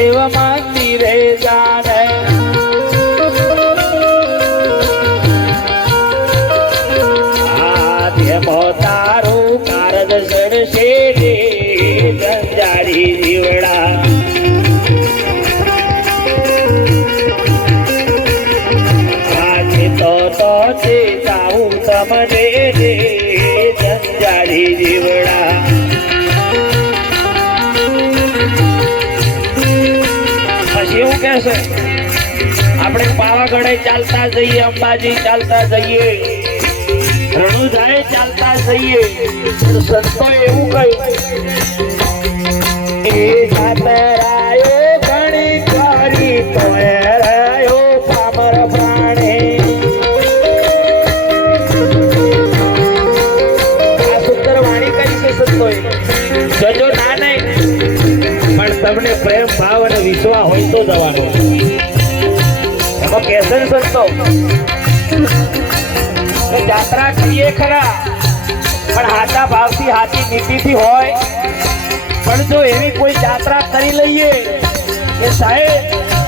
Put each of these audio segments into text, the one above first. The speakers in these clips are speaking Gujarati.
શિવ મંદિરે જાને તારું કારજ સરશે રે જંજારી જીવડા આજે તો ચેતાવું તમને રે જંજારી જીવડા પછી એવું કહેશે આપણે પાવાગઢે ચાલતા જઈએ, અંબાજી ચાલતા જઈએ, રણુજાએ ચાલતા જઈએ, સંતો એવું કહ્યું એ જાતરાયો ઘણી કરી તોય રહ્યો પામર પ્રાણે આ સુંદર વાણી કરી છે સંતોએ જજો ના નહીં પણ તમને પ્રેમ ભાવ અને વિશ્વાસ હોય તો જવાનો એમાં કહેશે ને સંતો જાત્રા કરીએ ખરા પણ હાચા ભાવથી હાચી નીતિથી હોય પણ જો એવી કોઈ જાત્રા કરી લઈએ કે સાહેબ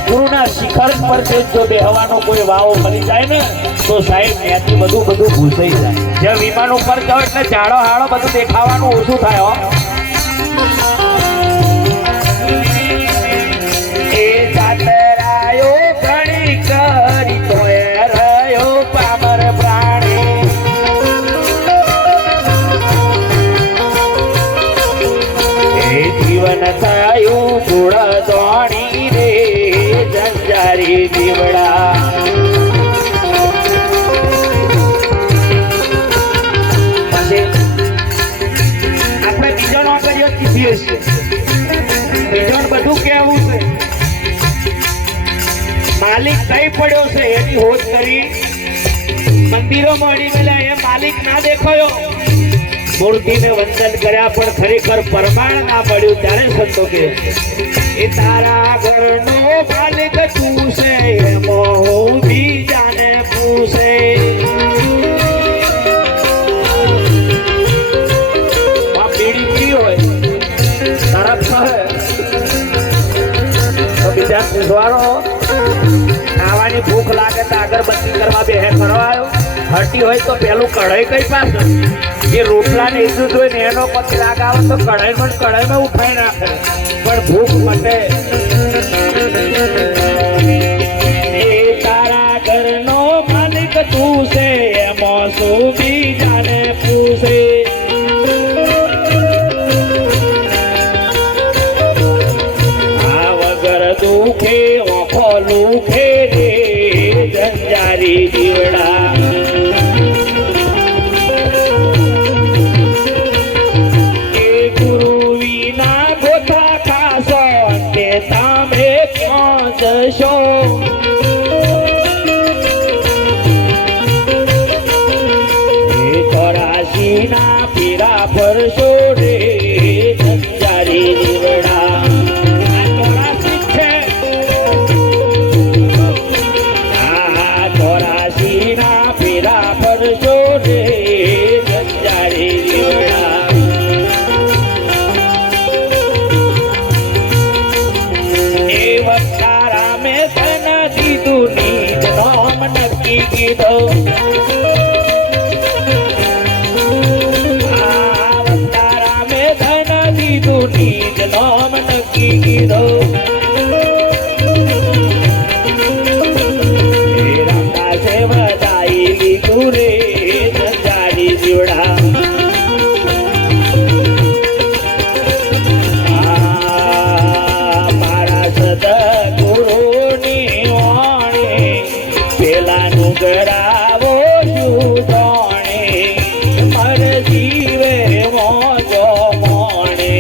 ગુરુના શિખર પર જો બેહવાનો કોઈ વાવો મળી જાય ને તો સાહેબ ત્યાંથી બધું ભૂસાઈ જાય. જે વિમાન ઉપર જાઓ એટલે ઝાડો હાડો બધું દેખાવાનું ઓછું થાય હો. એ જાતરાયો ઘણી કરી તોય રહ્યો પામર પ્રાણી જીવન થયું ગુણ દોણી રે જંજારી જીવડા આપણે બીજો નો કર્યો કીધીએ છીએ બીજો બધું કેવું છે માલિક કઈ પડ્યો છે એની હોજ કરી મંદિરો મળી ગયેલા એ માલિક ના દેખાયો મૂર્તિને વંદન કર્યા પણ ખરેખર પરમાણ ના મળ્યું ત્યારે સંતો કે એ તારા ઘરનો માલિક તું છે એમાં હું બીજાને પૂછે પીડી પી હોય તરફ તો બીજા પૂછવાનો ખાવાની ભૂખ લાગે તો અગરબત્તી કરવા બે કરવાયો હટી હોય તો પેલું કઢાઈ કઈ પાસે એ રોટલા ને ઈજું જોઈ ને એનો પછી લાગાવે તો કઢાઈમાં ઉઠાઈ નાખે પણ ભૂખ મટે એ તારા ઘરનો માલિક તું છે એમાં શું બીજાને પૂછે આ વગર દુખે ઓખો લુખે રે જંજારી જીવડા શો ચોરાશી ના પીરા ફરશો રે જંજારી જીવડા ચોરાશી છે ચોરાશી ના પીરા ફરશો રે જંજારી જીવડા એ વક્તા નામ નક્કી કીધો રામે ધન દીધું નીજ નામ નક્કી કીધો રામદાસે વધાઈ લીધું રે જંજારી જીવડા મારા સદગુરુની કરાવો જુદોણે મર જીવે મોજો મોણે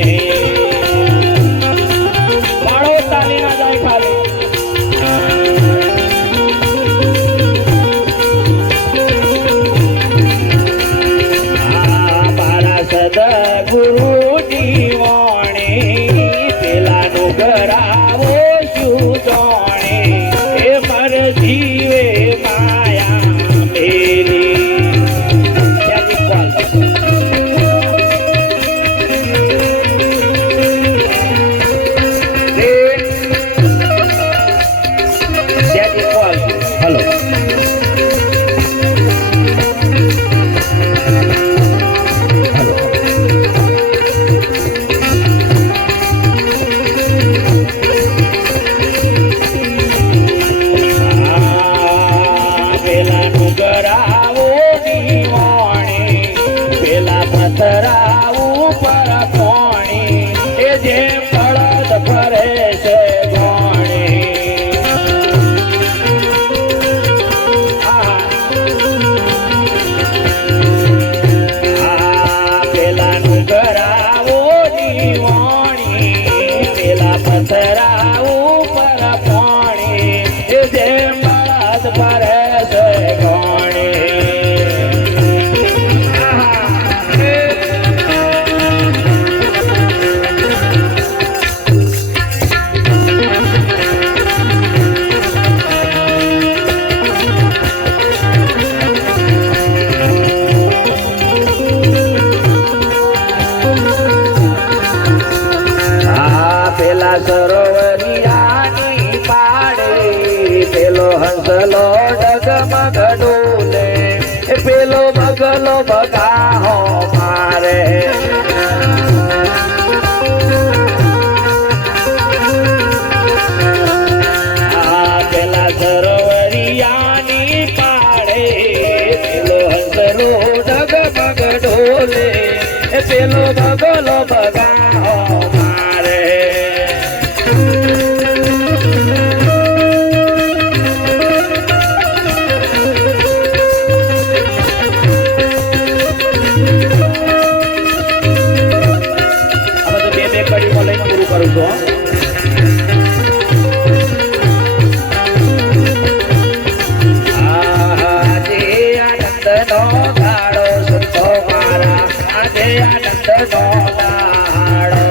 ડગરા ઉપર પાણી જે મળદ ભરે છે કોણી સરોવરિયાની પાડે પેલો હંસલો ડગમગ ડોલે પેલો બગલો બગાહો મારે પેલા સરોવરિયાની પાડે પેલો હંસલો ડગમગ ડોલે પેલો બગલો બગાહો મારે કરું છું આજે આનંદ નો ગાળો સુતો મારા આજે આનંદ નો ગાળો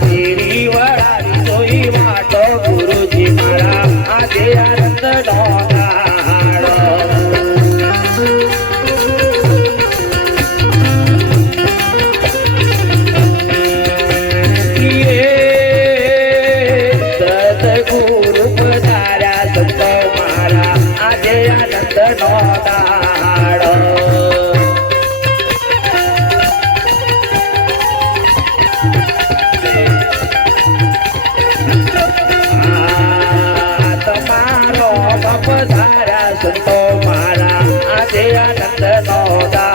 શેરી વડારી જોઈ વાટો ગુરુજી મારા આજે આનંદ નો ગુરુ પધાર્યા સંતો મારા આજે આનંદ નો દાડો તમારો પધાર્યા સંતો મારા આજે આનંદ નો દાડો